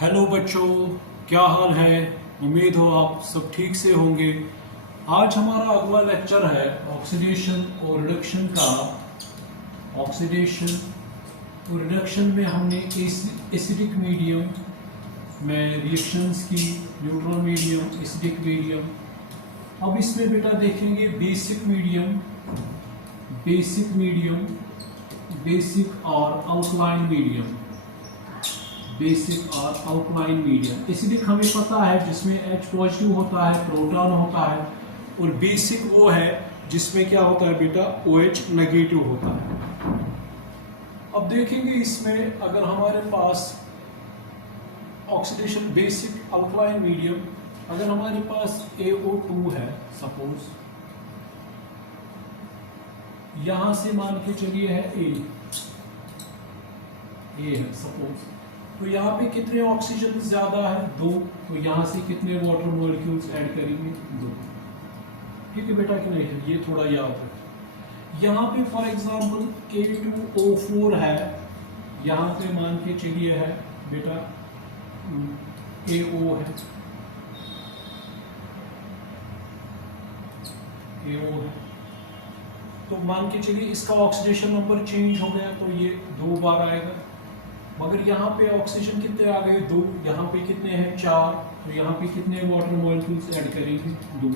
Hello बच्चों, क्या हाल है। उम्मीद हो आप सब ठीक से होंगे। आज हमारा अगला लेक्चर है ऑक्सीडेशन और रिडक्शन का। ऑक्सीडेशन और रिडक्शन में हमने एसिडिक मीडियम में रिएक्शंस की, न्यूट्रल मीडियम, एसिडिक मीडियम। अब इसमें बेटा देखेंगे बेसिक मीडियम, बेसिक और अल्कलाइन मीडियम। बेसिक और अल्कलाइन मीडियम। एसिडिक हमें पता है जिसमें H पॉजिटिव होता है, प्रोटॉन होता है, और बेसिक वो है जिसमें क्या होता है बेटा, OH नेगेटिव होता है। अब देखेंगे इसमें अगर हमारे पास ऑक्सीडेशन बेसिक अल्कलाइन मीडियम, अगर हमारे पास AO2 है, सपोज यहां से मान के चलिए है A है सपोज, तो यहाँ पे कितने ऑक्सीजन ज्यादा है, 2। तो यहाँ से कितने वाटर मॉलिक्यूल्स ऐड करेंगे, 2। ठीक है बेटा कि नहीं है, ये थोड़ा याद रखें। यहाँ पे फॉर एग्जांपल K2O4 है, यहाँ पे मान के चलिए है बेटा AO है, तो मान के चलिए इसका ऑक्सीडेशन नंबर चेंज हो गया, तो ये 2 बार आएगा। मगर यहाँ पे ऑक्सीजन कितने आ गए, 2। यहाँ पे कितने हैं, 4। तो यहाँ पे कितने वाटर मॉलिक्यूल्स ऐड करेंगे, 2।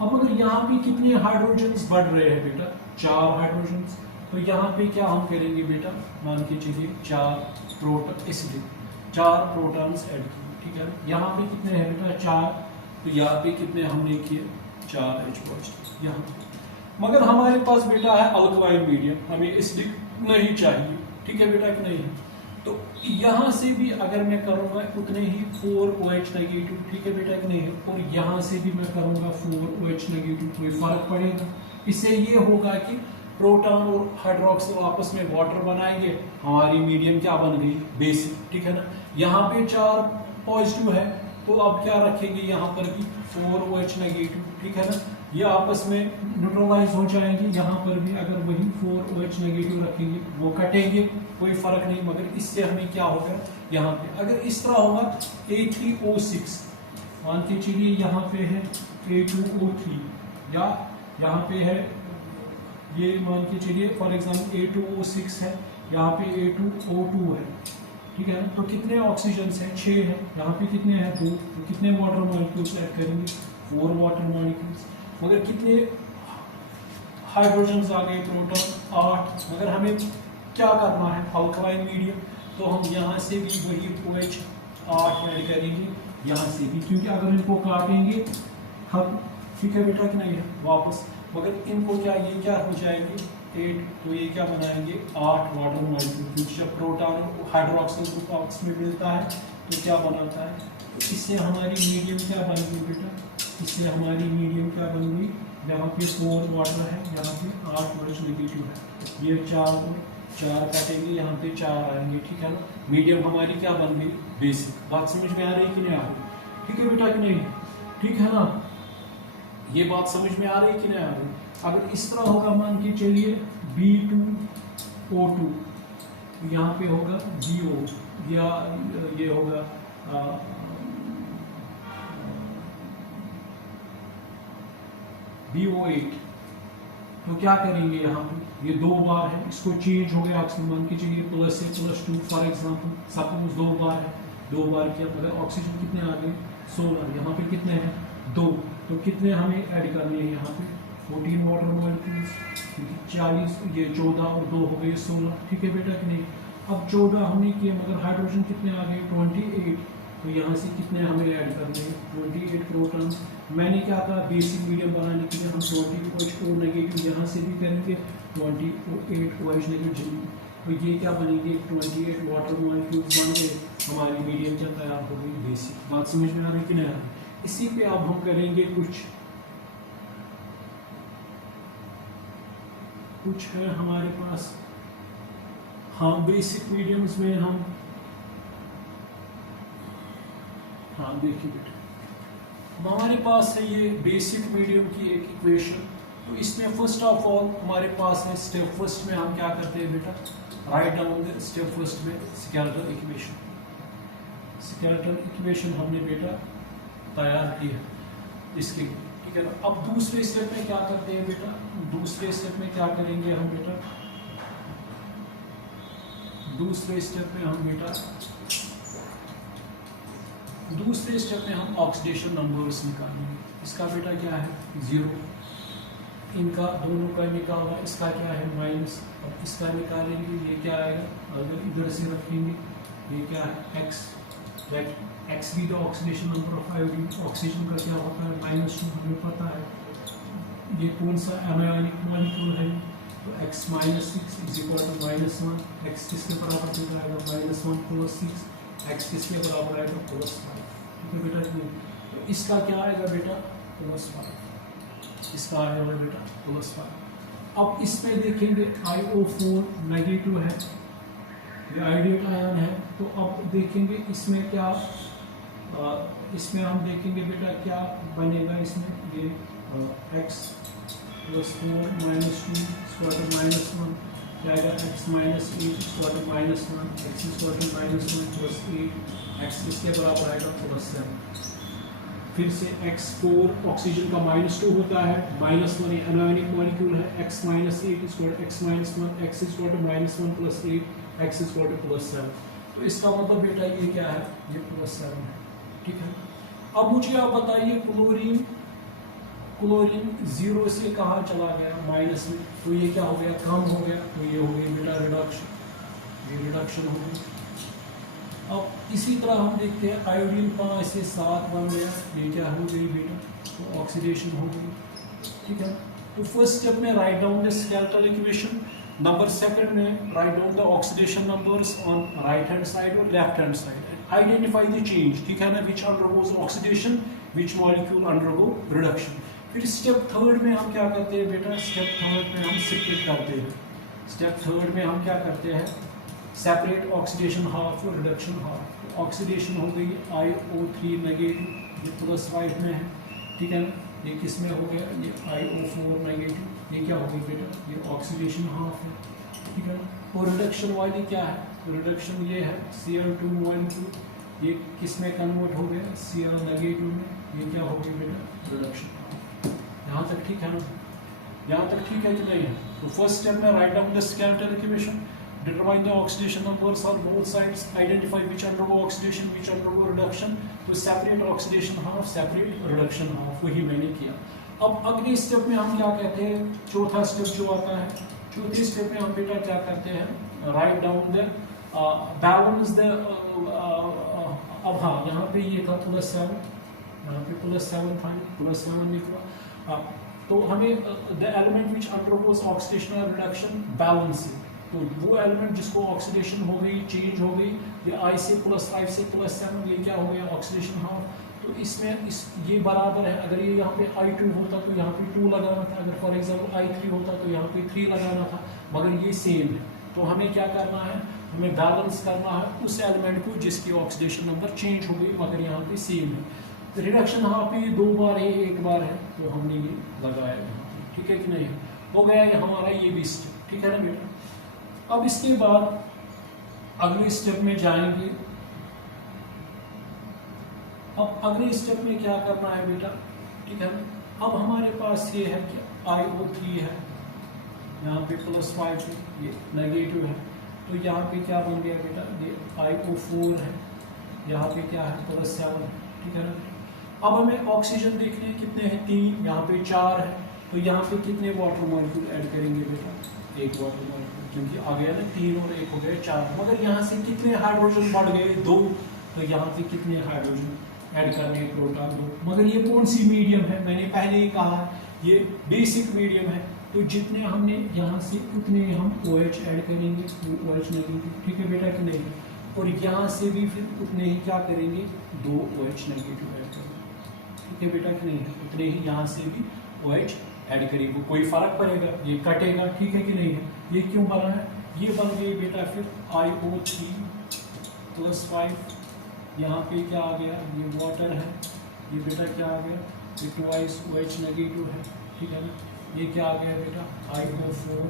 अब अगर यहाँ पे कितने हाइड्रोजन्स बढ़ रहे हैं बेटा, 4 हाइड्रोजन्स, तो यहाँ पे क्या हम करेंगे बेटा, मान के चलिए 4 प्रोटॉन्स ऐड किए। ठीक है, यहाँ पे कितने हैं बेटा, 4। तो यहाँ पे कितने हमने किए, 4 H पॉजिटिव यहाँ। मगर हमारे पास बेटा है अल्कलाइन मीडियम, हमें एसिडिक नहीं चाहिए। ठीक है बेटा कि नहीं, तो यहां से भी अगर मैं करूंगा उतने ही 4OH नेगेटिव। ठीक है बेटा कि नहीं, और यहां से भी मैं करूंगा 4OH नेगेटिव, कोई फर्क पड़ेगा। इससे ये होगा कि प्रोटॉन और हाइड्रोक्सिल आपस में वाटर बनाएंगे, हमारी मीडियम क्या बन गई, बेसिक। ठीक है ना, यहाँ पे 4 पॉजिटिव है, तो अब क्या रखेंगे यहाँ पर भी 4OH नेगेटिव। ठीक है ना, ये आपस में न्यूट्रलाइज हो जाएंगे। यहाँ पर भी अगर वही 4OH नेगेटिव रखेंगे, वो कटेंगे, कोई फर्क नहीं। मगर इससे हमें क्या होगा, यहाँ पे अगर इस तरह होगा A3O6, मान के चलिए यहाँ पे है A2O3, या यहाँ पे है ये मान के चलिए फॉर एग्जाम्पल A2O6 है, यहाँ पे A2O2 है। ठीक है, तो कितने ऑक्सीजन है, 6 है। यहाँ पे कितने हैं, 2। तो कितने वाटर मॉलिक्यूल्स ऐड करेंगे, 4 वाटर मॉलिक्यूल्स। मगर कितने हाइड्रोजन आ गए, प्रोटॉन 8। मगर हमें क्या करना है, अल्कलाइन मीडियम, तो हम यहाँ से भी वही OH 8 ऐड करेंगे, यहाँ से भी, क्योंकि अगर इनको काटेंगे हम, ठीक है बेटा कि नहीं है, वापस। मगर इनको क्या, ये क्या हो जाएंगे 8, तो ये क्या बनाएंगे 8 वाटर मॉलिक्यूल, क्योंकि जब प्रोटॉन और हाइड्रोक्सिल ग्रुप आपस में मिलता है तो क्या बनाता है, इससे हमारी मीडियम क्या बन गई बेटा, इससे हमारी मीडियम क्या बन गई, यहाँ पे 4 वाटर है, यहाँ पे 8 OH नेगेटिव है, ये 4 काटेंगे, यहाँ पे 4 आएंगे। ठीक है ना, मीडियम हमारी क्या बन गई, बेसिक। बात समझ में आ रही है कि नहीं आ रही, ठीक है बेटा कि नहीं, ठीक है ना, ये बात समझ में आ रही है कि नहीं आ रही। अगर इस तरह होगा, मान के चलिए B2O2, यहाँ पे होगा BO, या ये होगा BO8, तो क्या करेंगे यहाँ पे, ये 2 बार है, इसको चेंज हो गया ऑक्सीजन, मान के चलिए प्लस से +2 फॉर एग्जाम्पल, सपोज 2 बार है, 2 बार किया, मगर ऑक्सीजन कितने आ गए, 16। यहाँ पे कितने हैं, 2। तो कितने हमें ऐड करने हैं यहाँ पे, 14 वाटर मॉलिक्यूल्स, क्योंकि 40, ये 14 और 2 हो गए 16। ठीक है बेटा कि नहीं, अब 14 हमने किए, मगर हाइड्रोजन कितने आ गए, 28। तो यहाँ से कितने हमें ऐड करने हैं, 28 प्रोटॉन। मैंने क्या कहा, बेसिक मीडियम बनाने के लिए हम 20OH नेगेटिव यहाँ से भी करेंगे, 28OH नेगेटिव, तो ये क्या बनेंगे, 28 वाटर मॉलिक्यूल्स बन गए, हमारी मीडियम क्या तैयार हो गई, बेसिक। बात समझ में आ रही कि नहीं आ रही। इसी पे अब हम करेंगे कुछ है हमारे पास, हाँ बेसिक मीडियम्स में हम, हाँ देखिए बेटा, हमारे पास है ये बेसिक मीडियम की एक इक्वेशन। तो इसमें फर्स्ट ऑफ ऑल हमारे पास है स्टेप फर्स्ट में हम क्या करते हैं बेटा, right down the step first में स्केलेटल इक्वेशन। स्केलेटल इक्वेशन हमने बेटा तैयार की है इसके, ठीक है ना। अब दूसरे स्टेप में क्या करते हैं बेटा, दूसरे स्टेप में क्या करेंगे हम बेटा, दूसरे स्टेप में हम ऑक्सीडेशन नंबर्स निकालेंगे। इसका बेटा क्या है 0, इनका दोनों का निकालना, इसका क्या है माइनस, और इसका निकालेंगे, ये क्या आएगा, अगर इधर से रखेंगे ये क्या है x, x भी the oxidation number of iodine, oxygen का क्या होता है -2, हमें पता है। ये कौन सा एनायोनिक मॉलिक्यूल है, तो x -6 is equal to -1, x किसके बराबर हो जाएगा -1 + 6, x किसके बराबर आएगा +5, ठीक है बेटा। तो इसका क्या आएगा बेटा +5, इसका आएगा बेटा +5। अब इसमें देखेंगे IO4 नेगेटिव है, ये आइडियल आयन है, तो अब देखेंगे इसमें क्या, इसमें हम देखेंगे बेटा क्या बनेगा, इसमें ये x + 4 - 2 = -1 क्या आएगा, x - 8 = -1, x = -1 + 8, x इसके बराबर आएगा +7। फिर से x4 ऑक्सीजन का -2 होता है, -1 एनायोनिक मॉलिक्यूल है, x - 8 = x - 1, x = -1 + 8, x = +7। तो इसका मतलब बेटा ये क्या है, ये +7 है, ठीक है। अब मुझे आप बताइए क्लोरीन 0 से कहाँ चला गया माइनस में, तो ये क्या हो गया, कम हो गया, तो ये हो गई बेटा रिडक्शन, ये रिडक्शन हो गई। अब इसी तरह हम देखते हैं आयोडीन 5 से 7 बन गया, ये क्या हो गई बेटा, तो ऑक्सीडेशन हो गई, ठीक है। तो फर्स्ट स्टेप में write down the skeletal equation, number second में write down the oxidation numbers on right hand side और left hand side, identify the change, ठीक है ना, which undergoes oxidation, which molecule undergo reduction. फिर step third में हम क्या करते हैं बेटा, स्टेप थर्ड में हम सेपरेट करते हैं, स्टेप थर्ड में हम क्या करते हैं, सेपरेट ऑक्सीडेशन हाफ और रिडक्शन हाफ। तो ऑक्सीडेशन हो गई IO3 नेगेटिव, ये +5 में है, ठीक है ना, ये किस में हो गया, ये IO4 नेगेटिव, ये क्या हो गई बेटा, ये ऑक्सीडेशन हाफ है, ठीक है ना। और रिडक्शन वाली क्या है, तो रिडक्शन ये है Cl2 मॉलिक्यूल, ये किस में कन्वर्ट हो गया, Cl नेगेटिव में, ये क्या हो गई बेटा रिडक्शन। यहाँ तक ठीक है ना, यहाँ तक ठीक है कि नहीं है। तो फर्स्ट स्टेप में write down the skeletal equation, determine the oxidation numbers on both sides, identify which undergo oxidation, which undergo reduction, तो separate oxidation half, separate reduction half, वही मैंने किया। अब अगले स्टेप में हम क्या कहते हैं, चौथा स्टेप जो आता है, चौथे स्टेप में हम बेटा क्या करते हैं, right down the balance the, अब हाँ यहाँ पे ये था +7, यहाँ पे +7 था, +7 निकला। तो हमें the element which undergoes oxidation और रिडक्शन बैलेंस, तो वो एलिमेंट जिसको ऑक्सीडेशन हो गई, चेंज हो गई, ये I से +5 से +7, ये क्या हो गया ऑक्सीडेशन हाफ। तो इसमें ये बराबर है, अगर ये यहाँ पे I2 होता तो यहाँ पे 2 लगाना था, अगर फॉर एग्जांपल I3 होता तो यहाँ पे 3 लगाना था, मगर ये सेम है। तो हमें क्या करना है, हमें बैलेंस करना है उस एलिमेंट को जिसकी ऑक्सीडेशन नंबर चेंज हो गई मगर यहाँ पे सेम है। तो रिडक्शन हाफ पे 2 बार है, 1 बार है, तो हमने ये लगाया यहाँ पे, ठीक है कि नहीं, हो गया ये हमारा ये भी स्टेप, ठीक है ना बेटा। अब इसके बाद अगले स्टेप में जाएंगे। अब अगले स्टेप में क्या करना है बेटा, ठीक है। अब हमारे पास ये है कि IO3 है, यहाँ पे +5 है, ये नेगेटिव है, तो यहाँ पे क्या बन गया बेटा, ये IO4 है, यहाँ पे क्या है +7 है, ठीक है ना। अब हमें ऑक्सीजन देखने कितने हैं, 3, यहाँ पे 4 है, तो यहाँ पे कितने वाटर मॉलिक्यूल ऐड करेंगे बेटा, 1 वाटर मॉलिक्यूल, क्योंकि आ गया ना 3 और 1 हो गए 4, मगर यहाँ से कितने हाइड्रोजन बढ़ गए 2, तो यहाँ पे कितने हाइड्रोजन ऐड करने, प्रोटॉन 2, मगर ये कौन सी मीडियम है, मैंने पहले ही कहा ये बेसिक मीडियम है, तो जितने हमने यहाँ से उतने हम OH ऐड करेंगे, OH नेगेटिव, ठीक है बेटा कि नहीं, और यहाँ से भी फिर उतने ही क्या करेंगे, 2 OH नेगेटिव ऐड करेंगे, ठीक है बेटा कि नहीं, उतने ही यहाँ से भी OH ऐड करेंगे, कोई फर्क पड़ेगा, ये कटेगा, ठीक है कि नहीं है। ये क्यों बना है, ये बन गई बेटा फिर IO3 +5, यहाँ पे क्या आ गया, ये वाटर है, ये बेटा क्या आ गया, ये 2 OH नेगेटिव है, ठीक है ना, ये क्या आ गया बेटा IO4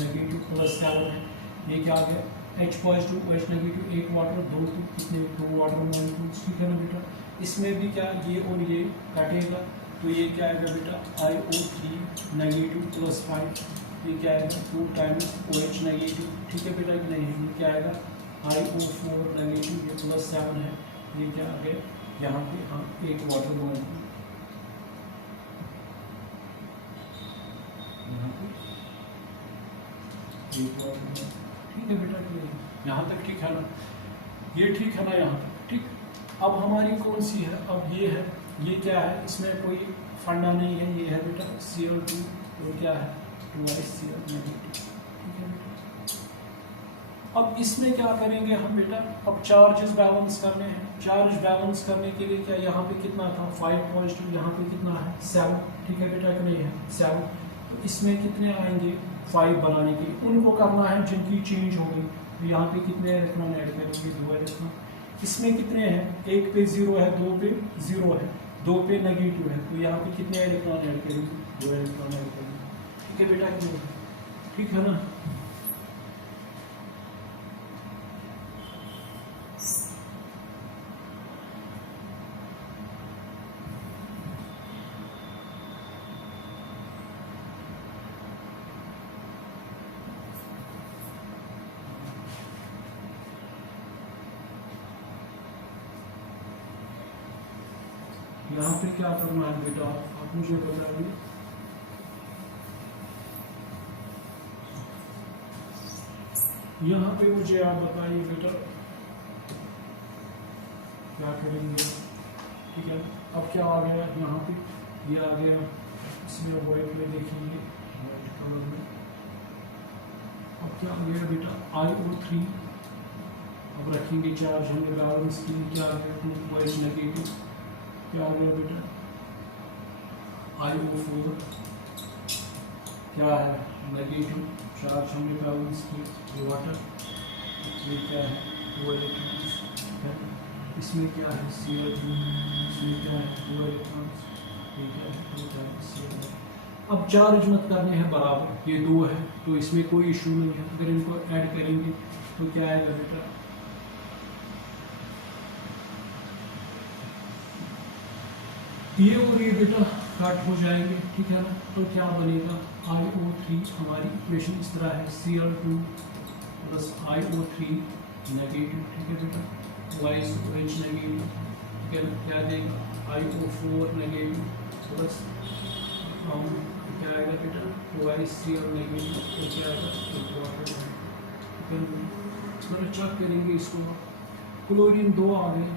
नेगेटिव +7 है, ये क्या आ गया H पॉजिटिव OH नेगेटिव, एक वाटर, दो कितने, दो वाटर मॉलिक्यूल्स, ठीक है ना बेटा। इसमें भी क्या ये और ये काटेगा, तो ये क्या आएगा बेटा IO3 नेगेटिव प्लस 5, ये क्या आएगा 2 टाइम्स OH नेगेटिव, ठीक है बेटा कि नहीं, ये क्या आएगा IO4 नेगेटिव, ये प्लस 7 है, ये क्या आ गया यहाँ पे हम एक वाटर मॉलिक्यूल यहाँ पे एक वाटर मॉलिक्यूल, ठीक है बेटा कि नहीं, यहाँ तक ठीक है ना, ये ठीक है ना यहाँ तक, ठीक। अब हमारी कौन सी है, अब ये है, ये क्या है, इसमें कोई फंडा नहीं है, ये है बेटा Cl2, तो क्या है 2HCl नेगेटिव, ठीक है बेटा। अब इसमें क्या करेंगे हम बेटा, अब चार्जेस बैलेंस करने हैं, चार्ज बैलेंस करने के लिए क्या यहाँ पे कितना था 5 पॉजिटिव, यहाँ पे कितना है 7, ठीक है बेटा कि नहीं है 7, तो इसमें कितने आएंगे 5 बनाने के लिए, उनको करना है जिनकी चेंज हो गई, तो यहाँ पे कितने इलेक्ट्रॉन ऐड करेंगे 2 इलेक्ट्रॉन, इसमें कितने हैं, एक पे 0 है, 2 पे 0 है, 2 पे नेगेटिव है, तो यहाँ पे कितने इलेक्ट्रॉन ऐड करेंगे 2 इलेक्ट्रॉन ऐड करेंगे, ठीक है बेटा कि नहीं, ठीक है ना। यहाँ पे क्या करना है बेटा, आप मुझे बताइए, यहाँ पे मुझे आप बताइए बेटा क्या करेंगे, ठीक है। अब क्या आ गया यहाँ पे, ये आ गया, इसमें व्हाइट में देखेंगे, व्हाइट कलर में, अब क्या आ गया बेटा IO3, अब रखेंगे चार्ज हमने बैलेंस की, क्या आ गया 2 OH नेगेटिव, क्या आ गया बेटा IO4, क्या है नेगेटिव, चार्ज हमने बैलेंस की, वाटर, ये क्या है 2 इलेक्ट्रॉन्स, इसमें क्या है Cl2, इसमें क्या है 2 इलेक्ट्रॉन्स, ये क्या है 2 टाइम्स Cl2। अब चार्ज मत करने हैं बराबर, ये 2 है तो इसमें कोई इशू नहीं है, अगर इनको ऐड करेंगे तो क्या आएगा बेटा ये और ये बेटा कट हो जाएंगे, ठीक है ना, तो क्या बनेगा IO3, हमारी इक्वेशन इस तरह है Cl2 प्लस IO3 नेगेटिव, ठीक है बेटा, OH नेगेटिव, ठीक है, क्या देगा IO4 नेगेटिव प्लस क्या आएगा बेटा OHCl नेगेटिव, तो क्या आएगा वाटर, ठीक है। जरा चेक करेंगे इसको, क्लोरीन 2 आ गए,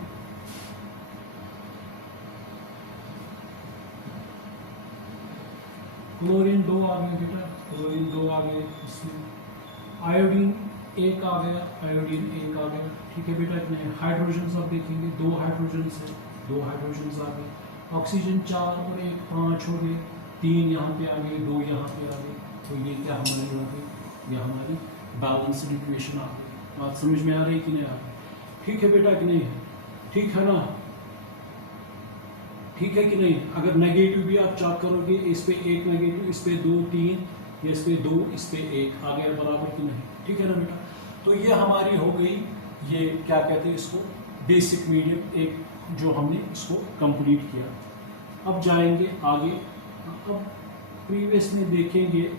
क्लोरीन 2 आ गए बेटा, क्लोरीन 2 आ गए, इसमें आयोडीन 1 आ गया, आयोडीन 1 आ गया, ठीक है बेटा। इतने हाइड्रोजन आप देखेंगे 2 हाइड्रोजन है, 2 हाइड्रोजन आ गए, ऑक्सीजन 4 और 1 5 हो गए, 3 यहाँ पे आ गए, 2 यहाँ पे आ गए, तो ये क्या हमारी यहाँ पे, ये हमारी बैलेंस्ड इक्वेशन आ गई। बात समझ में आ रही कि नहीं आ रही, ठीक है बेटा कि नहीं है, ठीक है ना, ठीक है कि नहीं। अगर नेगेटिव भी आप चेक करोगे, इस पे 1 नेगेटिव, इस पे 2 3, या इस पे 2 इस पे 1 आ गया बराबर कि नहीं, ठीक है ना बेटा। तो ये हमारी हो गई, ये क्या कहते हैं इसको, बेसिक मीडियम, एक जो हमने इसको कंप्लीट किया। अब जाएंगे आगे, अब प्रीवियस में देखेंगे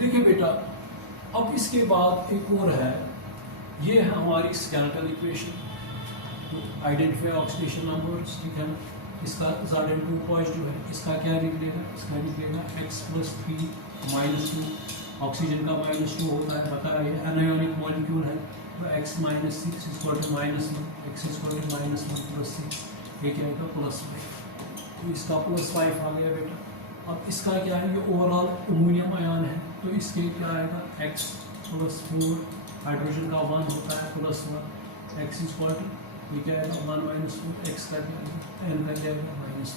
देखिए बेटा, अब इसके बाद एक और है, ये है हमारी skeletal equation, identify oxidation numbers, ठीक है ना। इसका Zn2 पॉजिटिव है, इसका क्या निकलेगा, इसका निकलेगा x + 3 - 2, ऑक्सीजन का -2 होता है, पता है, एनायोनिक मॉलिक्यूल है, तो x - 6 = -1, x = -1 + 6, ये क्या होगा +5, तो इसका +5 आ गया बेटा। अब इसका क्या है, ये ओवरऑल अमोनियम आयन है, तो इसके क्या आएगा x + 4, हाइड्रोजन का 1 होता है +1, x = ये क्या आएगा 1 - 4, x का क्या आएगा n का क्या आएगा -3।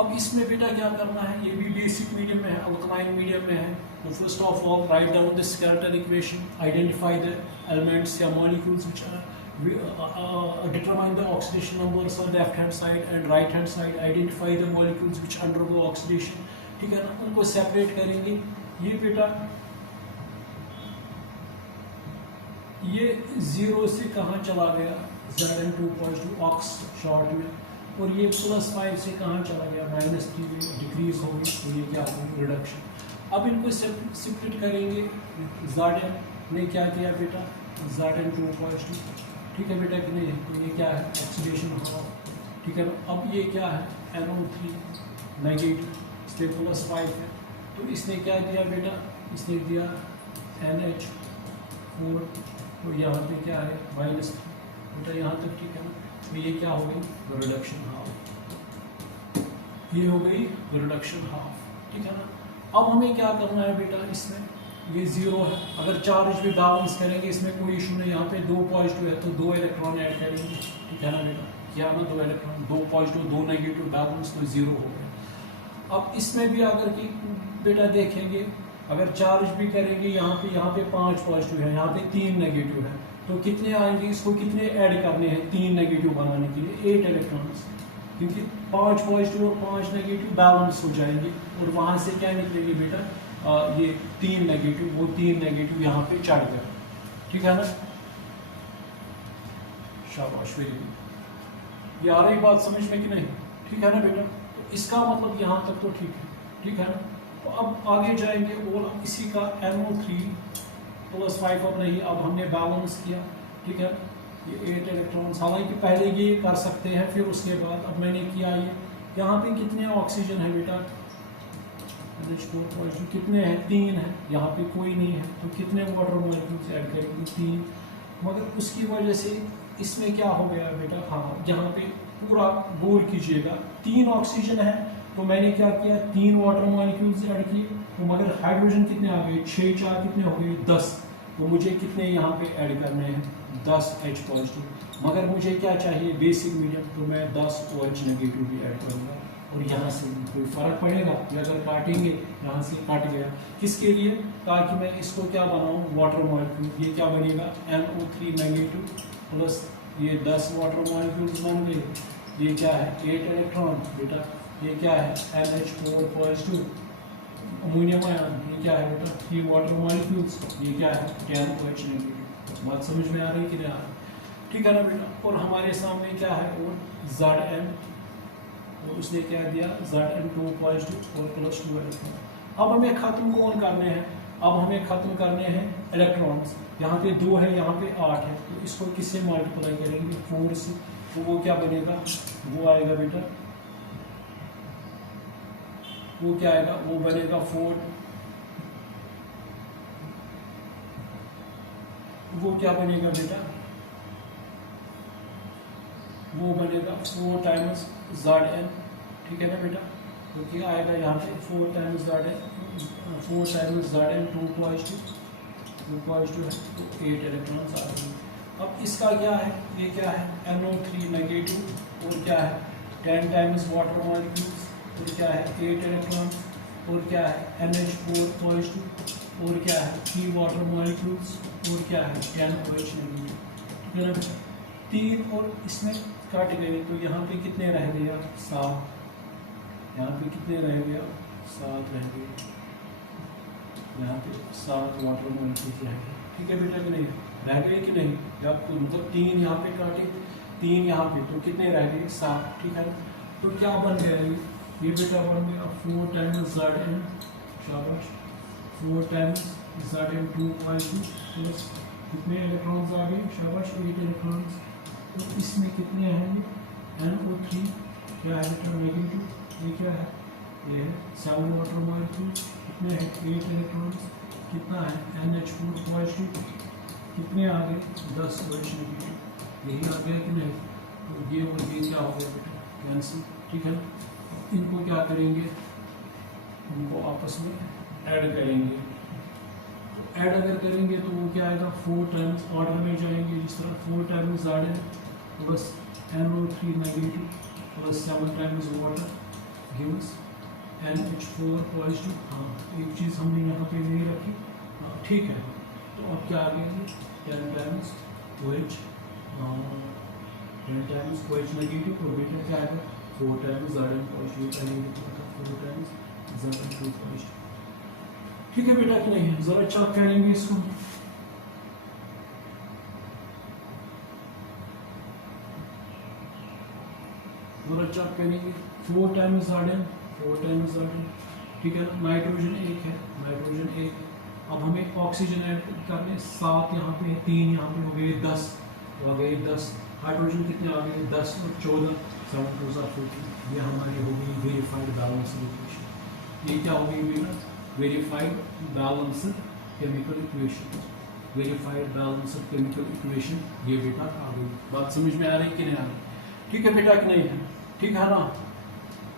अब इसमें बेटा क्या करना है, ये भी बेसिक मीडियम में है, अल्कलाइन मीडियम में है, तो first of all write down the skeletal equation, identify the elements या molecules which are determine the oxidation numbers on left hand side and right hand side, identify the molecules which undergo oxidation, ठीक है ना, उनको separate करेंगे। ये बेटा ये 0 से कहाँ चला गया, Zn2 पॉजिटिव ऑक्स शॉर्ट में, और ये +5 से कहाँ चला गया, -3 में डिक्रीज हो गई, तो ये क्या होगी, रिडक्शन। अब इनको सेपरेट करेंगे। Zn ने क्या किया बेटा, Zn2 पॉजिटिव, ठीक है बेटा कि नहीं, तो ये क्या है, ऑक्सीडेशन हुआ, ठीक है ना। अब ये क्या है, NO3 नेगेटिव, इसलिए +5 है, तो इसने क्या दिया बेटा, इसने दिया NH4, तो यहाँ पे क्या है -3 बेटा, यहाँ तक ठीक है ना। तो ये क्या हो गई, रिडक्शन हाफ, ये हो गई रिडक्शन हाफ, ठीक है ना। अब हमें क्या करना है बेटा, इसमें ये 0 है, अगर चार्ज भी बैलेंस करेंगे इसमें कोई इशू नहीं, यहाँ पे 2 पॉजिटिव है तो 2 इलेक्ट्रॉन ऐड करेंगे, ठीक है ना बेटा, क्या ना 2 इलेक्ट्रॉन, 2 पॉजिटिव 2 नेगेटिव बैलेंस, तो 0 हो गया। अब इसमें भी अगर कि बेटा देखेंगे, अगर चार्ज भी करेंगे यहाँ पे 5 पॉजिटिव है, यहाँ पे 3 नेगेटिव है, तो कितने आएंगे, इसको कितने ऐड करने हैं 3 नेगेटिव बनाने के लिए, 8 इलेक्ट्रॉन्स, क्योंकि 5 पॉजिटिव और 5 नेगेटिव बैलेंस हो जाएंगे, और वहाँ से क्या निकलेंगे बेटा, ये 3 नेगेटिव, वो 3 नेगेटिव यहाँ पे चढ़ गया, ठीक है ना। शाबाश, वेरी गुड। ये आ रही बात समझ में कि नहीं, ठीक है ना बेटा। तो इसका मतलब यहाँ तक तो ठीक है, ठीक है ना। तो अब आगे जाएंगे, और इसी का NO3 +5 अब नहीं, अब हमने बैलेंस किया, ठीक है। ये 8 इलेक्ट्रॉन्स, हालांकि पहले ये कर सकते हैं, फिर उसके बाद अब मैंने किया ये, यहाँ पे कितने ऑक्सीजन है बेटा, NH4 पॉजिटिव कितने हैं, 3 है, यहाँ पे कोई नहीं है, तो कितने वाटर मॉलिक्यूल्स ऐड करेंगे, 3, मगर उसकी वजह से इसमें क्या हो गया बेटा, हाँ यहाँ पे पूरा गौर कीजिएगा, 3 ऑक्सीजन है, तो मैंने क्या किया, 3 वाटर मॉलिक्यूल्स ऐड किए, तो मगर हाइड्रोजन कितने आ गए, 6 4 कितने हो गए, 10, तो मुझे कितने यहाँ पे ऐड करने हैं, 10 H पॉजिटिव, मगर मुझे क्या चाहिए, बेसिक मीडियम, तो मैं 10 OH नेगेटिव भी ऐड करूँगा, और यहाँ से कोई फर्क पड़ेगा, अगर काटेंगे यहाँ से कट गया, किसके लिए, ताकि मैं इसको क्या बनाऊँ, वाटर मॉलिक्यूल, ये क्या बनेगा, NO3 नेगेटिव प्लस ये 10 वाटर मॉलिक्यूल्स बन गए, ये क्या है, 8 इलेक्ट्रॉन बेटा, ये क्या है, NH4 पॉजिटिव अमोनियम आयन, ये क्या है बेटा, 3 वाटर मॉलिक्यूल्स, ये क्या है, 10 OH नेगेटिव। बात समझ में आ रही कि नहीं आ रही, ठीक है ना बेटा। और हमारे सामने क्या है, और Zn, तो उसने क्या दिया, Zn2 पॉजिटिव और +2 इलेक्ट्रॉन। अब हमें खत्म कौन करने हैं, अब हमें खत्म करने हैं इलेक्ट्रॉन्स, यहाँ पे 2 है, यहाँ पे 8 है, तो इसको किससे मल्टीप्लाई करेंगे, 4 से, तो वो क्या बनेगा, वो आएगा बेटा, वो क्या आएगा, वो बनेगा 4, वो क्या बनेगा बेटा, वो बनेगा 4 टाइम्स Zn, ठीक है ना बेटा, तो क्या आएगा यहाँ पे 4 टाइम्स Zn 2 पॉजिटिव है, तो 8 इलेक्ट्रॉन्स आ गए। अब इसका क्या है, ये क्या है, NO3 नेगेटिव, और क्या है 10 टाइम्स वाटर मॉलिक्यूल्स, और क्या है 8 इलेक्ट्रॉन, और क्या है NH4 पॉजिटिव, और क्या है 3 वाटर मॉलिक्यूल्स, और क्या है 10 OH नेगेटिव, 3 और इसमें कट गए, तो यहाँ पे कितने रह गया, 7, यहाँ पे कितने रह गया, 7 रह गए, यहाँ पे 7 वाटर मॉलिक्यूल्स रह गए, ठीक है बेटा कि नहीं, रह गए कि नहीं, जब मतलब 3 यहाँ पे काटे, 3 यहाँ पे, तो कितने रह गए, 7, ठीक है। तो क्या बन गया ये बेटा बन गया 4 टाइम्स Zn, शाबाश, 4 टाइम्स Zn2 पॉजिटिव प्लस कितने इलेक्ट्रॉन्स आ गए, शाबाश, 8 इलेक्ट्रॉन्स, तो इसमें कितने आएंगे, NO3 क्या है बेटा नेगेटिव, ये क्या है, ये है 7 वाटर मॉलिक्यूल, कितने हैं 8 इलेक्ट्रॉन्स, कितना है NH4 पॉजिटिव, कितने आ गए 10 OH नेगेटिव, यही आ गया कि नहीं, तो ये और ये क्या हो गया बेटा, कैंसिल, ठीक है। इनको क्या करेंगे, उनको आपस में ऐड करेंगे, ऐड अगर करेंगे तो वो क्या आएगा, 4 टाइम्स ऑर्डर में जाएंगे, जिस तरह 4 times Zn plus NO3 negative plus 7 times water gives NH4 positive. हाँ, एक चीज़ हमने यहाँ पे नहीं रखी, हाँ ठीक है। तो अब क्या आ गया, 10 times OH 10 times OH negative तो बेटा क्या आएगा 4 टाइम्स Zn पॉजिटिव का नेगेटिव 4 टाइम्स Zn पॉजिटिव। ठीक है बेटा कि नहीं है? जरा चेक करेंगे इसको। जरा चेक करेंगे 4 टाइम्स Zn ठीक है ना। नाइट्रोजन 1 है, नाइट्रोजन 1। अब हमें ऑक्सीजन ऐड करने 7 यहाँ पे 3 यहाँ पे हो गए 10 तो आ गए 10। हाइड्रोजन कितने आ गए 10 और 14 7 2 14। ये हमारी हो गई वेरीफाइड बैलेंस्ड इक्वेशन। ये क्या हो गई बेटा? Verified balanced chemical equation. Verified balanced chemical equation ये बेटा आ गई। बात समझ में आ रही कि नहीं आ रही? ठीक है बेटा कि नहीं है? ठीक है ना।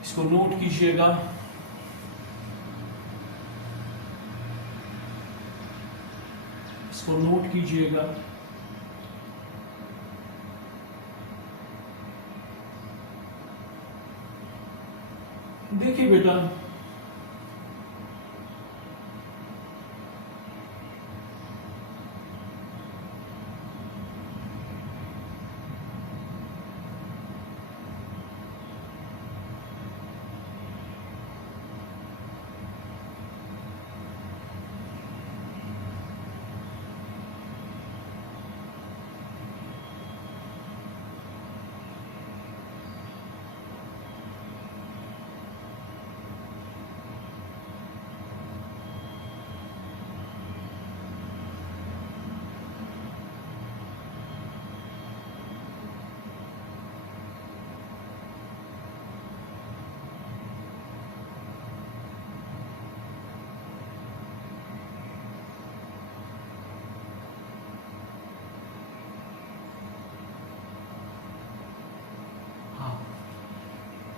इसको नोट कीजिएगा। इसको नोट कीजिएगा। देखिए बेटा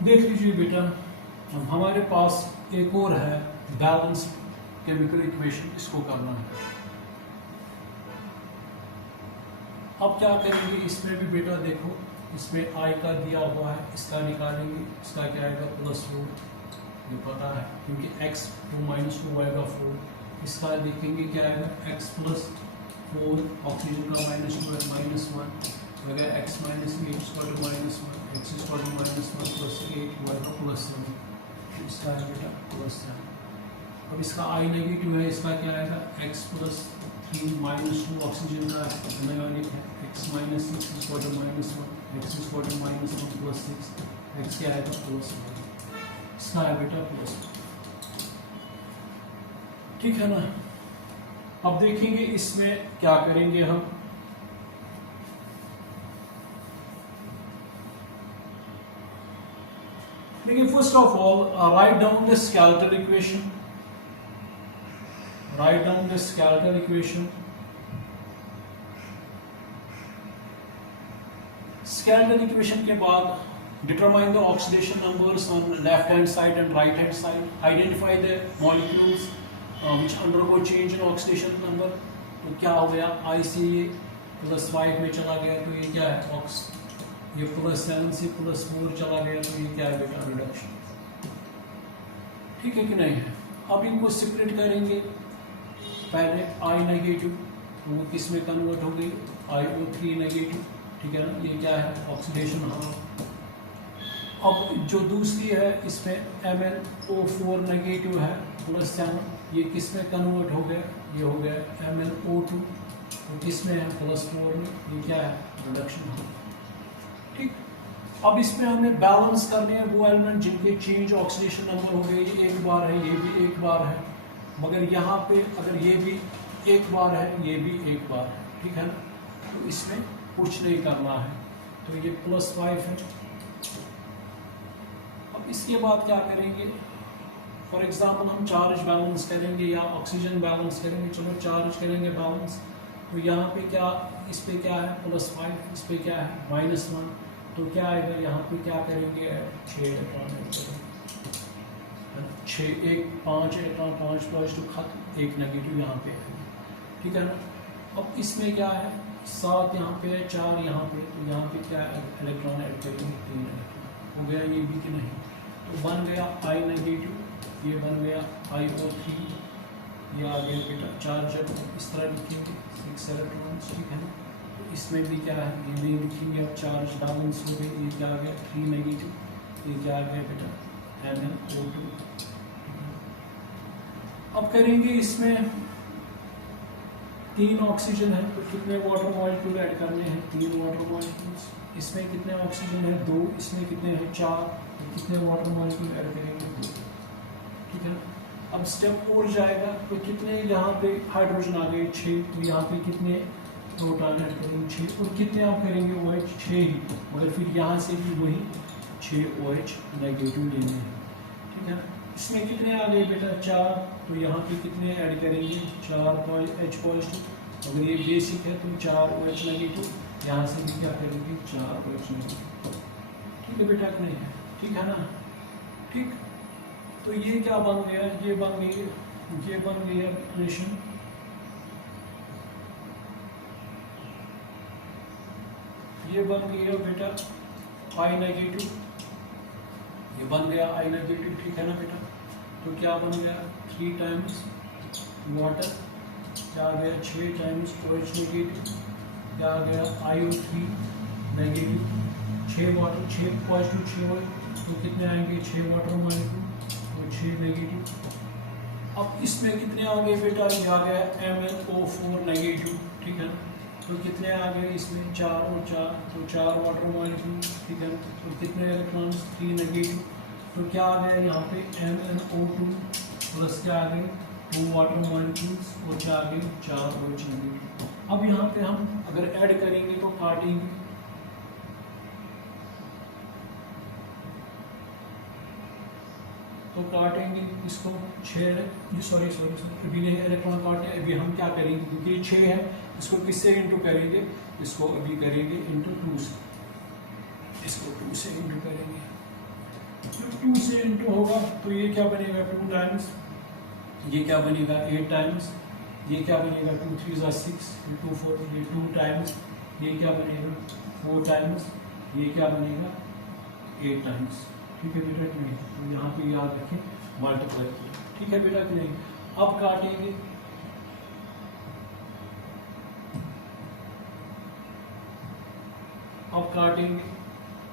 देख लीजिए बेटा, अब हमारे पास एक और है बैलेंस्ड केमिकल इक्वेशन, इसको करना है। अब क्या करेंगे इसमें भी बेटा देखो, इसमें I का दिया हुआ है, इसका निकालेंगे, इसका क्या आएगा +4, ये पता है क्योंकि x 2 - 2 आएगा 4। इसका देखेंगे क्या आएगा x +4, ऑक्सीजन का -2 है -1 अगर x - 8 = -1, x = -1 + 8 y का +7, इसका है बेटा +7। अब इसका I नेगेटिव है, इसका क्या आएगा x +3 - 2 ऑक्सीजन का अनायोनिक है, x - 6 = -1, x = -1 + 6, x क्या आएगा +1, इसका है बेटा +1। ठीक है ना। अब देखेंगे इसमें क्या करेंगे हम। देखिए first of all write down the skeletal equation, right down the skeletal equation. Skeletal equation के बाद determine the oxidation numbers on left hand side and right hand side, identify the molecules which undergo change in oxidation number. तो क्या हो गया I से +5 में चला गया तो ये क्या है ये +7 से +4 चला गया तो ये क्या है बेटा रिडक्शन। ठीक है कि नहीं है। अब इनको सेपरेट करेंगे, पहले I नेगेटिव तो वो किस में कन्वर्ट हो गई IO3 नेगेटिव। ठीक है ना, ये क्या है ऑक्सीडेशन हाफ। अब जो दूसरी है इसमें MnO4 नेगेटिव है +7, ये किस में कन्वर्ट हो गया, ये हो गया MnO2 तो किस में है +4 में, ये क्या है रिडक्शन हाफ। ठीक, अब इसमें हमें बैलेंस करने हैं वो एलिमेंट जिनके चेंज ऑक्सीडेशन नंबर हो गए, ये एक बार है, ये भी एक बार है, मगर यहाँ पे अगर ये भी एक बार है, ये भी एक बार है। ठीक है ना, तो इसमें कुछ नहीं करना है, तो ये +5 है। अब इसके बाद क्या करेंगे, फॉर एग्जाम्पल हम चार्ज बैलेंस करेंगे या ऑक्सीजन बैलेंस करेंगे। चलो चार्ज करेंगे बैलेंस, तो यहाँ पे क्या, इस पे क्या है +5, इस पे क्या है -1, तो क्या आएगा यहाँ पे क्या करेंगे 6 इलेक्ट्रॉन 6 1 5 इलेक्ट्रॉन 5 पॉजिटिव खत्म, 1 नेगेटिव यहाँ पे है। ठीक है ना। अब इसमें क्या है 7 यहाँ पे है, 4 यहाँ पे, तो यहाँ पे क्या है इलेक्ट्रॉन ऐड करेंगे 3 इलेक्ट्रॉन। हो गया ये भी कि नहीं, तो बन गया I नेगेटिव, ये बन गया IO3, ये आ गया बेटा चार्ज। जब इस तरह लिखेंगे 6 इलेक्ट्रॉन्स। ठीक है ना, इसमें भी क्या है, ये भी लिखेंगे अब चार्ज बैलेंस हो गए, ये क्या आ गया 3 नेगेटिव, ये क्या आ गया बेटा NaO2। अब करेंगे इसमें 3 ऑक्सीजन है तो कितने वाटर मॉलिक्यूल ऐड करने हैं, 3 वाटर मॉलिक्यूल्स। इसमें कितने ऑक्सीजन है 2, इसमें कितने हैं 4, कितने वाटर मॉलिक्यूल ऐड करेंगे 2, ठीक है। अब स्टेप और जाएगा तो कितने यहाँ पे हाइड्रोजन आ गए 6, तो यहाँ पे कितने प्रोटॉन ऐड करेंगे 6, और कितने आप करेंगे OH 6 ही, मगर फिर यहाँ से भी वही 6 OH नेगेटिव लेने हैं, ठीक है। इसमें कितने आ गए बेटा 4, तो यहाँ पे कितने ऐड करेंगे 4 H पॉजिटिव, अगर ये बेसिक है तो 4 OH नेगेटिव, यहाँ से भी क्या करेंगे 4 OH नेगेटिव, ठीक है बेटा कि नहीं है, ठीक है ना, ठीक। तो ये क्या बन गया, ये बन गया इक्वेशन, ये बन गया बेटा I नेगेटिव, ये बन गया I नेगेटिव, ठीक है ना बेटा। तो क्या बन गया 3 टाइम्स वाटर, क्या आ गया 6 टाइम्स OH नेगेटिव, क्या आ गया IO3 negative, 6 water 6 positive 6 OH, तो कितने आएंगे 6 वाटर मॉलिक्यूल और 6 नेगेटिव। अब इसमें कितने आ गए बेटा, ये आ गया MnO4 नेगेटिव, ठीक है। तो कितने आ गए इसमें 4 और 4, तो 4 वाटर मॉलिक्यूल, ठीक है। तो कितने इलेक्ट्रॉन्स 3 नेगेटिव, तो क्या आ गया यहाँ पे MnO2 प्लस क्या आ गए 2 वाटर मॉलिक्यूल्स और क्या आ गए 4 OH नेगेटिव। अब यहाँ पे हम अगर ऐड करेंगे तो काटेंगे, तो काटेंगे इसको 6, सॉरी अभी नहीं इलेक्ट्रॉन काटे, अभी हम क्या करेंगे क्योंकि ये 6 है, इसको किससे इंटू करेंगे, इसको अभी करेंगे इंटू 2 से, इसको 2 से इंटू करेंगे, जब 2 से इंटू होगा तो ये क्या बनेगा 2 टाइम्स, ये क्या बनेगा 8 टाइम्स, ये क्या बनेगा 2 3 6, 2 4, ये 2 टाइम्स, ये क्या बनेगा 4 टाइम्स, ये क्या बनेगा 8 टाइम्स, ठीक है बेटा कि नहीं। तो यहाँ पे याद रखें मल्टीप्लाई, ठीक है बेटा कि नहीं। अब काटेंगे,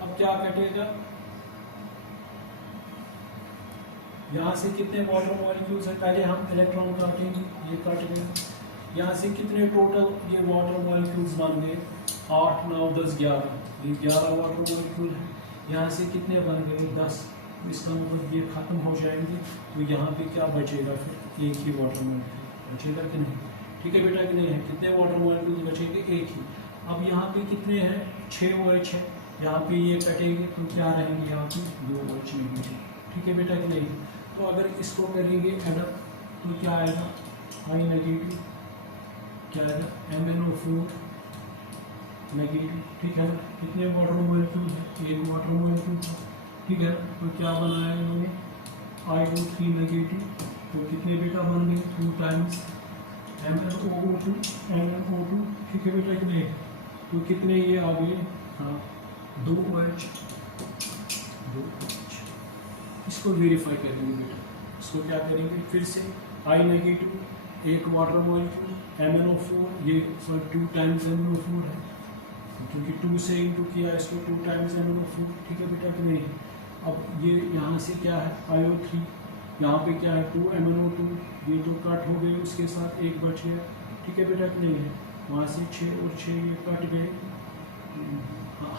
अब क्या कटेगा, यहाँ से कितने वाटर मॉलिक्यूल्स है, पहले हम इलेक्ट्रॉन काटेंगे, ये कट गया, यहाँ से कितने टोटल ये वाटर मॉलिक्यूल्स बन गए 8 9 10 11, ये 11 वाटर मॉलिक्यूल है, यहाँ से कितने बन गए 10, इसका मतलब ये खत्म हो जाएंगे, तो यहाँ पे क्या बचेगा फिर एक ही वाटर मॉलिक्यूल बचेगा कि नहीं, ठीक है बेटा कि नहीं है, कितने वाटर मॉलिक्यूल बचेंगे एक ही। अब यहाँ पे कितने हैं 6 OH है, यहाँ पे ये कटेंगे तो क्या रहेंगे यहाँ पे 2 OH नेगेटिव, ठीक है बेटा कि नहीं। तो अगर इसको करेंगे एडअप तो क्या आएगा I नेगेटिव, क्या आएगा MnO4 नेगेटिव, ठीक है ना। कितने वाटर मॉलिक्यूल है, एक वाटर मॉलिक्यूल था, ठीक है। तो क्या बनाया इन्होंने IO3 नेगेटिव, तो कितने बेटा बन गए 2 टाइम्स MnO2, ठीक है बेटा कि नहीं। तो कितने ये आ गए, हाँ 2 OH, इसको वेरीफाई करेंगे बेटा, इसको क्या करेंगे फिर से I नेगेटिव, एक वाटर मॉलिक्यूल MnO4, ये 2 टाइम्स MnO4 है क्योंकि 2 से इंटू किया इसको 2 टाइम्स MnO4, ठीक है बेटा कि नहीं। अब ये यहाँ से क्या है IO3, यहाँ पे क्या है 2 MnO2, ये तो कट हो गए, उसके साथ एक बच गया, ठीक है बेटा कि नहीं है। वहाँ से 6 और 6 ये कट गए,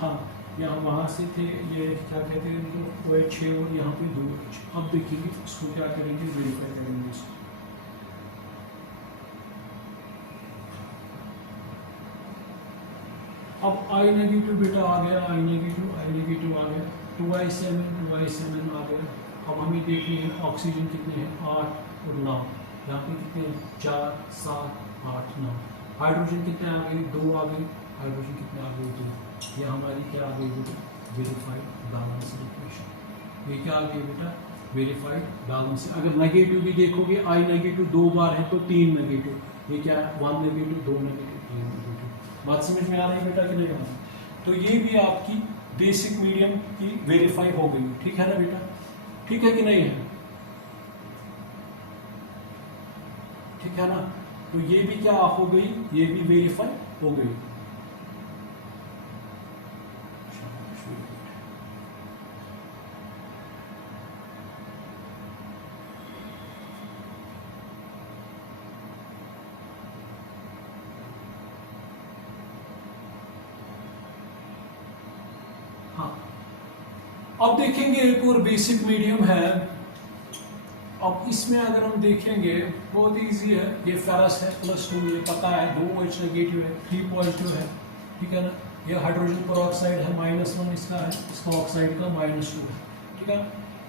हाँ यहाँ वहाँ से थे ये क्या कहते हैं इनको OH 6 और यहाँ पे 2 OH। अब देखिए इसको क्या करेंगे वेरीफाई करेंगे इसको, अब I नेगेटिव बेटा आ गया, I नेगेटिव आ गया, 2I7 आ गया। अब हमें देखनी है ऑक्सीजन कितने हैं 8 और 9, यहाँ पे कितने हैं 4 7 8 9, हाइड्रोजन कितने आ गए 2 आ गए, हाइड्रोजन कितने आ गए 2, ये हमारी क्या आ गई बेटा वेरीफाइड बैलेंस इक्वेशन, ये क्या आ गई बेटा वेरीफाइड बैलेंस। अगर नेगेटिव भी देखोगे I नेगेटिव 2 बार है तो 3 नेगेटिव, ये क्या है 1 नेगेटिव 2 नेगेटिव 3 नेगेटिव, बात समझ में आ रही है बेटा कि नहीं आ रही। तो ये भी आपकी बेसिक मीडियम की वेरीफाई हो गई, ठीक है ना बेटा, ठीक है कि नहीं है, ठीक है ना। तो ये भी क्या हो गई, ये भी वेरीफाई हो गई, हाँ, अब देखेंगे एक और बेसिक मीडियम है। अब इसमें अगर हम देखेंगे बहुत इजी है, ये फेरस है +2, ये पता है, 2 OH नेगेटिव है, 3 पॉजिटिव है, ठीक है ना। ये हाइड्रोजन पेरोक्साइड है -1 इसका है, इसका ऑक्साइड का -2 है, ठीक है।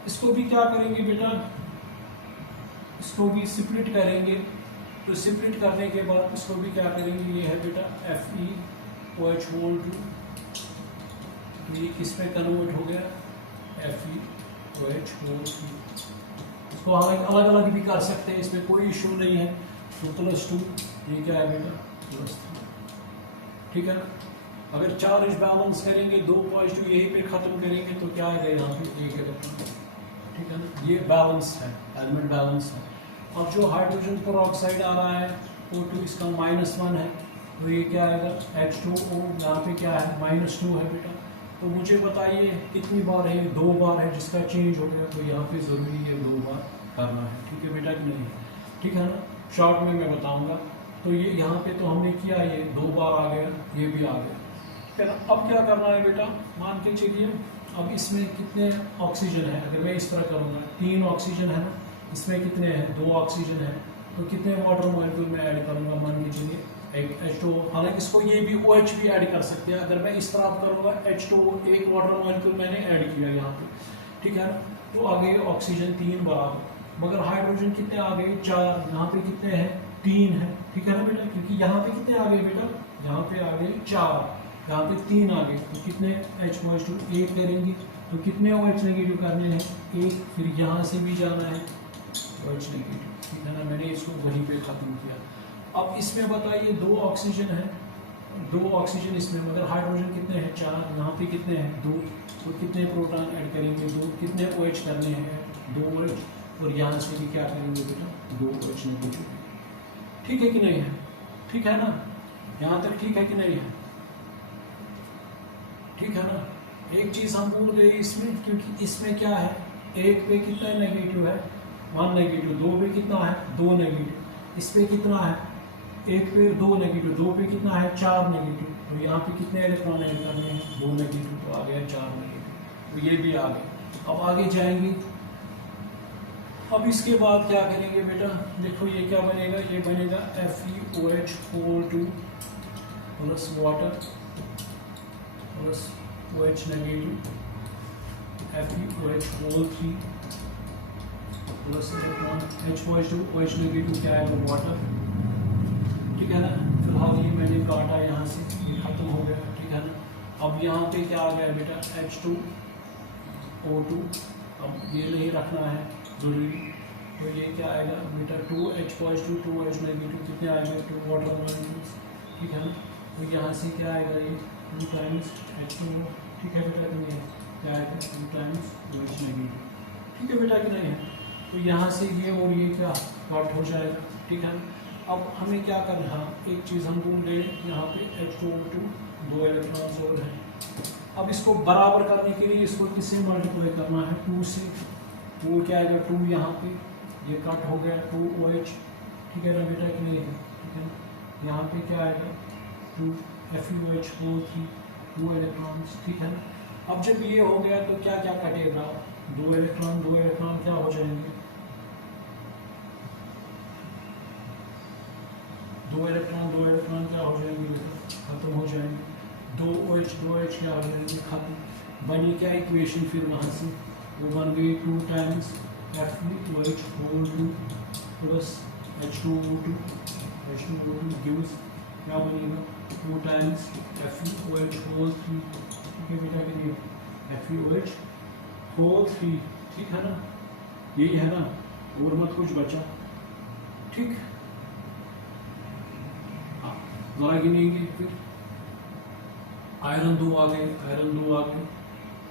इसको भी क्या करेंगे बेटा, इसको भी स्प्लिट करेंगे। तो स्प्लिट करने के बाद इसको भी क्या करेंगे, ये है बेटा FeOH2, ये किस में कन्वर्ट हो गया, FeOH3। इसको अलग अलग भी कर सकते हैं, इसमें कोई इशू नहीं है। तो +2, ये क्या है बेटा +3, ठीक है ना। अगर चार्ज बैलेंस करेंगे, 2 पॉजिटिव यहीं पे खत्म करेंगे तो क्या आएगा यहाँ पे 1 इलेक्ट्रॉन, ठीक है ना। ये बैलेंस है, एलिमेंट बैलेंस है। अब जो हाइड्रोजन पेरोक्साइड आ रहा है O2, इसका -1 है, तो ये क्या आएगा H2O, यहाँ पे क्या है -2 है बेटा। तो मुझे बताइए कितनी बार है, 2 बार है जिसका चेंज हो गया, तो यहाँ पे ज़रूरी है 2 बार करना है, ठीक है बेटा कि नहीं है, ठीक है ना। शॉर्ट में मैं बताऊंगा। तो ये यहाँ पे तो हमने किया, ये 2 बार आ गया, ये भी आ गया, ठीक है ना। अब क्या करना है बेटा, मान के चलिए अब इसमें कितने ऑक्सीजन है, अगर मैं इस तरह करूँगा 3 ऑक्सीजन है ना, इसमें कितने हैं 2 ऑक्सीजन है, तो कितने वाटर मॉलिक्यूल में ऐड करूँगा, मान के चलिए एक H2O। हालांकि इसको ये भी OH भी ऐड कर सकते हैं, अगर मैं इस तरह करूँगा H2O, एक वाटर मॉलिक्यूल मैंने ऐड किया यहाँ पे, ठीक है ना। तो आ गए ऑक्सीजन 3 बराबर, मगर हाइड्रोजन कितने आ गए 4, यहाँ पे कितने हैं 3 है, ठीक है ना बेटा। क्योंकि यहाँ पे कितने आ गए बेटा, यहाँ पे आ गए 4, यहाँ पे 3 आ गए, तो कितने H2 1 करेंगे, तो कितने OH नेगेटिव करने हैं 1, फिर यहाँ से भी जाना है OH नेगेटिव, ठीक है ना। मैंने इसको वहीं पे खत्म किया। अब इसमें बताइए 2 ऑक्सीजन है, 2 ऑक्सीजन इसमें, मगर हाइड्रोजन कितने हैं 4, यहाँ पे कितने हैं 2, तो कितने प्रोटॉन ऐड करेंगे 2, कितने OH करने हैं 2 OH, और यहाँ से भी क्या करेंगे बेटा 2 OH नेगेटिव, ठीक है कि नहीं है, ठीक है ना। यहाँ तक ठीक है कि नहीं है, ठीक है ना। एक चीज हम भूल गए इसमें, क्योंकि इसमें क्या है, 1 पे कितना नेगेटिव है 1 नेगेटिव, 2 पे कितना है 2 नेगेटिव, इस पे कितना है 1 पे 2 नेगेटिव, 2 पे कितना है 4 नेगेटिव, तो यहाँ पे कितने इलेक्ट्रॉन ऐड करने हैं 2 नेगेटिव, तो आ गया 4 नेगेटिव, तो ये भी आ गए। अब आगे जाएंगे। अब इसके बाद क्या करेंगे बेटा, देखो ये क्या बनेगा, ये बनेगा FeOH2 plus water plus OH negative, FeOH3 plus electron H2 OH negative क्या है वाटर, ठीक है ना। फिलहाल ये मैंने काटा यहाँ से, ये खत्म हो गया, ठीक है ना। अब यहाँ पे क्या आ गया बेटा H2O2, अब ये नहीं रखना है जरूरी, तो ये क्या आएगा बेटा 2H पॉजिटिव 2H नेगेटिव, कितने आएगा 2 वाटर मॉलिक्यूल्स, ठीक है ना। तो यहाँ से क्या आएगा ये 2 टाइम्स H2O, ठीक है बेटा कि नहीं है, क्या आएगा 2 टाइम्स OH नेगेटिव, ठीक है बेटा कि नहीं है। तो यहाँ से ये और ये क्या कट हो जाएगा, ठीक है। अब हमें क्या करना है, एक चीज़ हम भूल गए, यहाँ पे H2O2 2 इलेक्ट्रॉन्स और हैं। अब इसको बराबर करने के लिए इसको किससे मल्टीप्लाई करना है 2 से, वो क्या आएगा 2, यहाँ पे ये कट हो गया 2 OH, ठीक है ना बेटा कि नहीं है, ठीक है ना। यहाँ पे क्या आएगा 2 FeOH3 2 इलेक्ट्रॉन्स, ठीक है ना। अब जब ये हो गया तो क्या क्या कटेगा, 2 इलेक्ट्रॉन क्या हो जाएंगे, 2 इलेक्ट्रॉन क्या हो जाएंगे बेटा, खत्म हो जाएंगे। 2 OH क्या हो जाएंगे खत्म, बनी क्या इक्वेशन, फिर वहाँ से वो बन गई 2 times FeOH2 plus H2O2 gives क्या बनेगा 2 टाइम्स FeOH3, ठीक है बेटा के लिए FeOH3, ठीक है ना, यही है ना, और मत कुछ बचा, ठीक। जरा गिनेंगे फिर, आयरन 2 आ गए,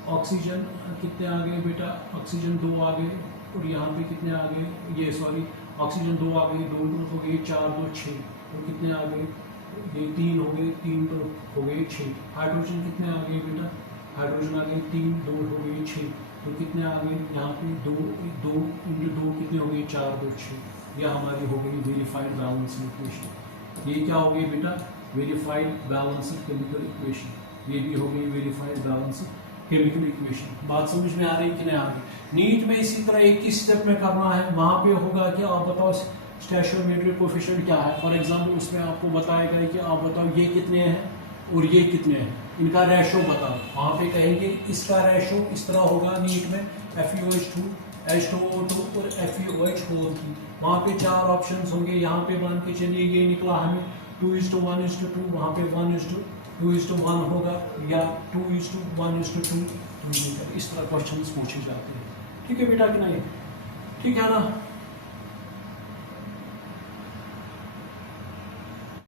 ऑक्सीजन कितने आ गए बेटा, ऑक्सीजन 2 आ गए, और यहाँ पे कितने आ गए, ये सॉरी ऑक्सीजन 2 आ गए, 2 हो गए 4 2 6, तो कितने आ गए, ये 3 हो गए, 3 तो हो गए 6। हाइड्रोजन कितने आ गए बेटा, हाइड्रोजन आ गए 3 2 हो गए 6, तो कितने आ गए यहाँ पे 2 2 इंटू 2 कितने हो गए 4 2 6, यह हमारी हो गई वेरीफाइड बैलेंस इक्वेशन। ये क्या हो गई बेटा वेरीफाइड बैलेंस केमिकल इक्वेशन, ये भी हो गई वेरीफाइड बैलेंस केमिकल इक्वेशन। बात समझ में आ रही कि नहीं आ रही? नीट में इसी तरह एक ही स्टेप में करना है। वहां पे होगा कि आप बताओ स्टैचोमेट्री कोफिशिएंट क्या है। फॉर एग्जांपल उसमें आपको बताएगा कि आप बताओ ये कितने हैं और ये कितने हैं, इनका रेशो बताओ। वहां पे कहेंगे इसका रेशो इस तरह होगा नीट में FeOH2 H2O2 और FeOH4। वहां पे 4 ऑप्शन होंगे। यहाँ पे मान के चलिए ये निकला हमें 2:1:2, वहां पे 1:2:1 होगा या 2:1:2। इस तरह क्वेश्चन पूछे जाते हैं। ठीक है बेटा कि नहीं? ठीक है ना?